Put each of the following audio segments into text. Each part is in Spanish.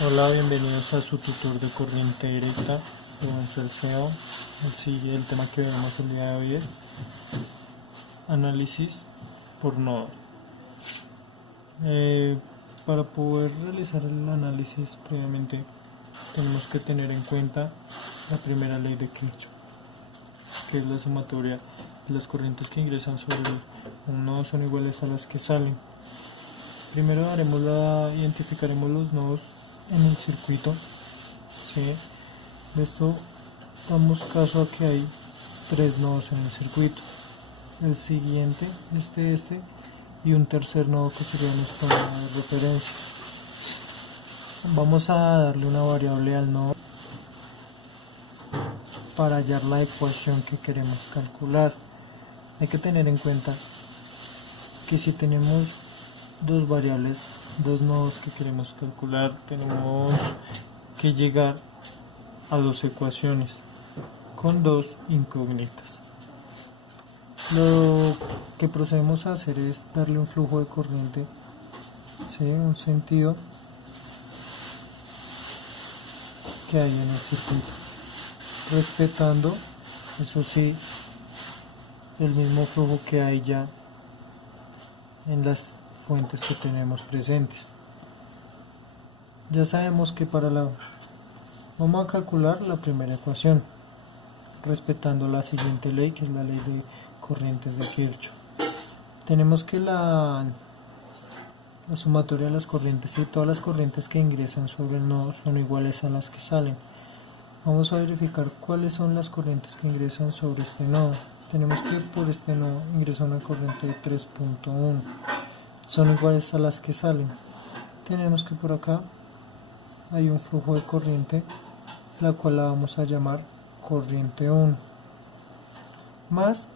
Hola, bienvenidos a su tutor de corriente directa de Salseo. El tema que veremos el día de hoy es análisis por nodos. Para poder realizar el análisis previamente tenemos que tener en cuenta la primera ley de Kirchhoff, que es la sumatoria de las corrientes que ingresan sobre un nodo son iguales a las que salen. Primero identificaremos los nodos en el circuito. ¿Sí? De esto damos caso a que hay tres nodos en el circuito: el siguiente, este y un tercer nodo que sería nuestra referencia. Vamos a darle una variable al nodo para hallar la ecuación que queremos calcular. Hay que tener en cuenta que si tenemos dos variables, dos nodos que queremos calcular, tenemos que llegar a dos ecuaciones con dos incógnitas. Lo que procedemos a hacer es darle un flujo de corriente, ¿sí? Un sentido que hay en el circuito, respetando, eso sí, el mismo flujo que hay ya en las fuentes que tenemos presentes. Ya sabemos que vamos a calcular la primera ecuación respetando la siguiente ley, que es la ley de corrientes de Kirchhoff. Tenemos que la sumatoria de las corrientes y todas las corrientes que ingresan sobre el nodo son iguales a las que salen. Vamos a verificar cuáles son las corrientes que ingresan sobre este nodo. Tenemos que por este nodo ingresa una corriente de 3.1, son iguales a las que salen. Tenemos que por acá hay un flujo de corriente, la cual la vamos a llamar corriente 1 más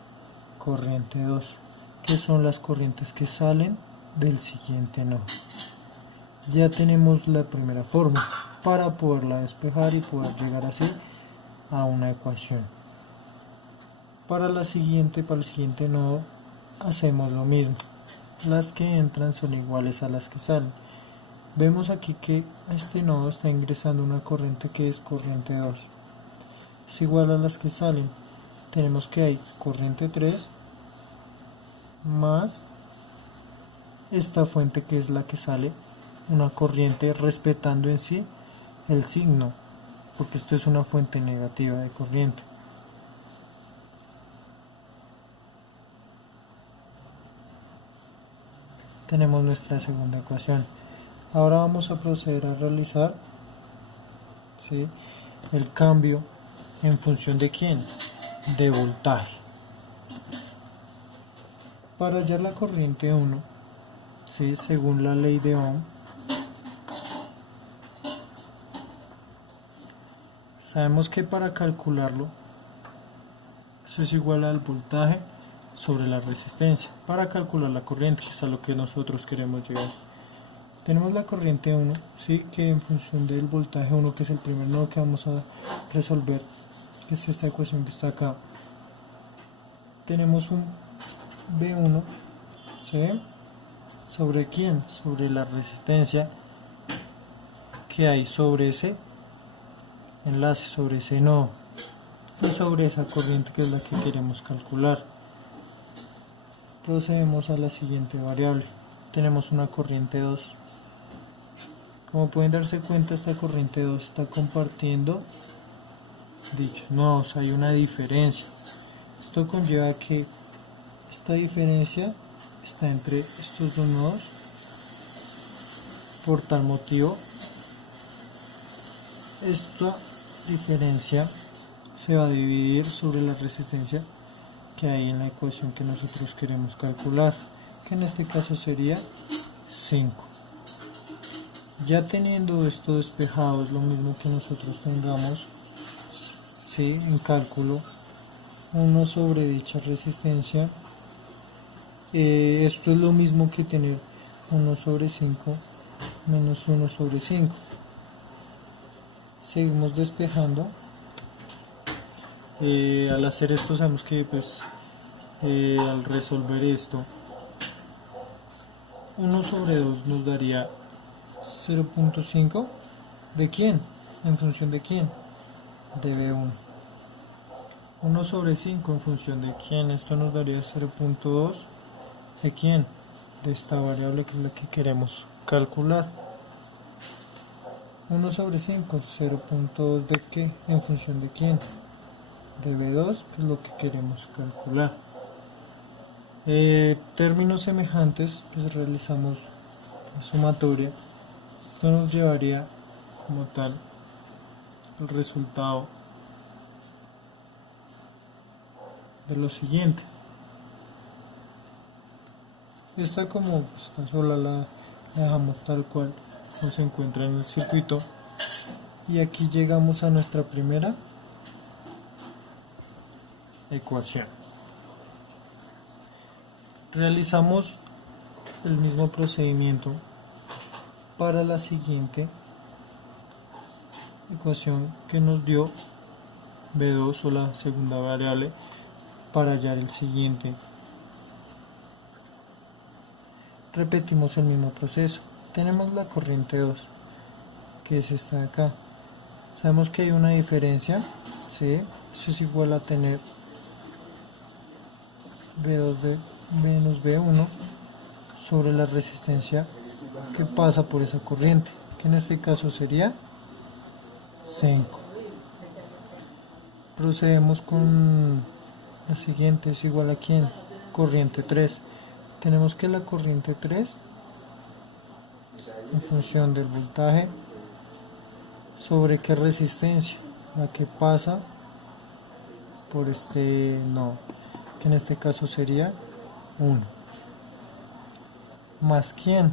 corriente 2, que son las corrientes que salen del siguiente nodo. Ya tenemos la primera forma para poderla despejar y poder llegar así a una ecuación. Para el siguiente nodo hacemos lo mismo. Las que entran son iguales a las que salen. Vemos aquí que a este nodo está ingresando una corriente que es corriente 2. Es igual a las que salen. Tenemos que hay corriente 3 más esta fuente que es la que sale, una corriente respetando en sí el signo, porque esto es una fuente negativa de corriente. Tenemos nuestra segunda ecuación. Ahora vamos a proceder a realizar, ¿sí?, el cambio en función de quién, de voltaje. Para hallar la corriente 1, ¿sí?, según la ley de Ohm, sabemos que para calcularlo, eso es igual al voltaje sobre la resistencia. Para calcular la corriente, que es a lo que nosotros queremos llegar, tenemos la corriente 1, ¿sí?, que en función del voltaje 1, que es el primer nodo que vamos a resolver, que es esta ecuación que está acá, tenemos un V1, ¿sí?, sobre quién, sobre la resistencia que hay sobre ese enlace, sobre ese nodo, y sobre esa corriente que es la que queremos calcular. Procedemos a la siguiente variable. Tenemos una corriente 2. Como pueden darse cuenta, esta corriente 2 está compartiendo dichos nodos, hay una diferencia. Esto conlleva que esta diferencia está entre estos dos nodos. Por tal motivo, esta diferencia se va a dividir sobre la resistencia que hay en la ecuación que nosotros queremos calcular, que en este caso sería 5. Ya teniendo esto despejado, es lo mismo que nosotros tengamos, ¿sí?, en cálculo 1 sobre dicha resistencia. Esto es lo mismo que tener 1 sobre 5 menos 1 sobre 5. Seguimos despejando. Al hacer esto sabemos que al resolver esto, 1 sobre 2 nos daría 0.5 ¿De quién? ¿En función de quién? De B1. 1 sobre 5 en función de quién. Esto nos daría 0.2. ¿De quién? De esta variable que es la que queremos calcular. 1 sobre 5, 0.2 de qué, en función de quién, de B2, que es lo que queremos calcular. Términos semejantes, pues realizamos la sumatoria. Esto nos llevaría como tal el resultado de lo siguiente. Esta como está sola la dejamos tal cual se encuentra en el circuito, y aquí llegamos a nuestra primera ecuación. Realizamos el mismo procedimiento para la siguiente ecuación que nos dio B2 o la segunda variable para hallar el siguiente. Repetimos el mismo proceso. Tenemos la corriente 2, que es esta de acá. Sabemos que hay una diferencia, ¿sí? Eso es igual a tener B2 de menos B1 sobre la resistencia que pasa por esa corriente, que en este caso sería 5. Procedemos con la siguiente, es igual a ¿quién? Corriente 3. Tenemos que la corriente 3, en función del voltaje, sobre qué resistencia, la que pasa por este nodo, que en este caso sería 1, más quién,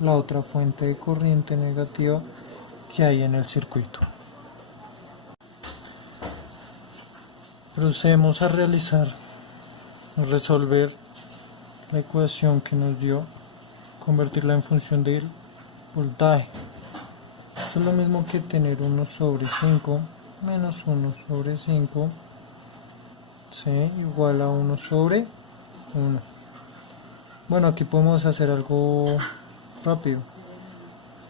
la otra fuente de corriente negativa que hay en el circuito. Procedemos a resolver la ecuación que nos dio, convertirla en función del voltaje. Esto es lo mismo que tener 1 sobre 5 menos 1 sobre 5, ¿sí? Igual a 1 sobre 1. Bueno, aquí podemos hacer algo rápido.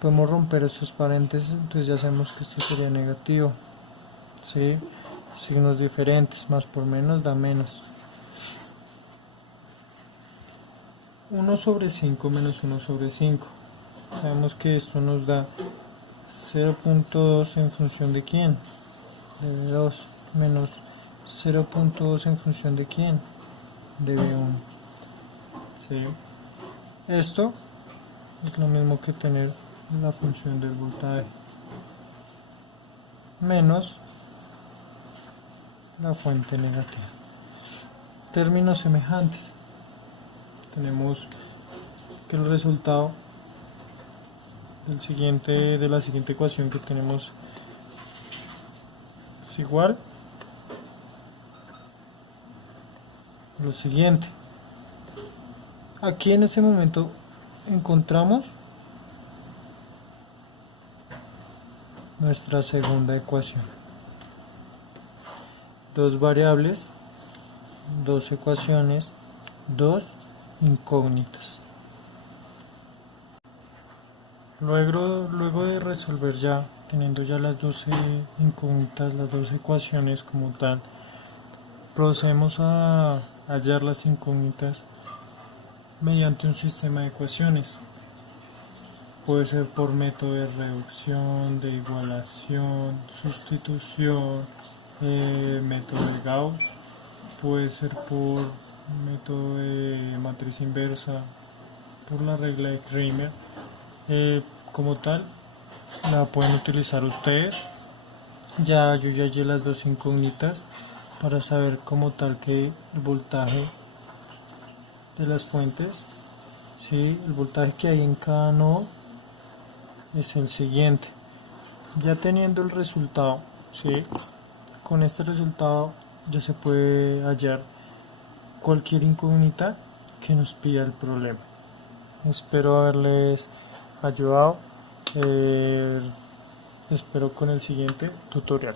Podemos romper estos paréntesis, entonces ya sabemos que esto sería negativo, ¿sí? Signos diferentes, más por menos da menos. 1 sobre 5 menos 1 sobre 5. Sabemos que esto nos da 0.2 en función de quién, de B2, menos 0.2 en función de quién, de B1. ¿Sí? Esto es lo mismo que tener la función del voltaje menos la fuente negativa. Términos semejantes. Tenemos que el resultado de la siguiente ecuación que tenemos es igual a lo siguiente. Aquí en este momento encontramos nuestra segunda ecuación. Dos variables, dos ecuaciones, dos incógnitas. Luego de resolver ya, teniendo ya las 12 incógnitas, las dos ecuaciones como tal, procedemos a hallar las incógnitas mediante un sistema de ecuaciones. Puede ser por método de reducción, de igualación, sustitución, método de Gauss, puede ser por método de matriz inversa, por la regla de Kramer. Como tal, la pueden utilizar ustedes. Yo ya hallé las dos incógnitas para saber como tal que el voltaje de las fuentes, ¿sí? El voltaje que hay en cada nodo es el siguiente. Ya teniendo el resultado, ¿sí? Con este resultado ya se puede hallar cualquier incógnita que nos pida el problema. Espero haberles ayudado. Espero con el siguiente tutorial.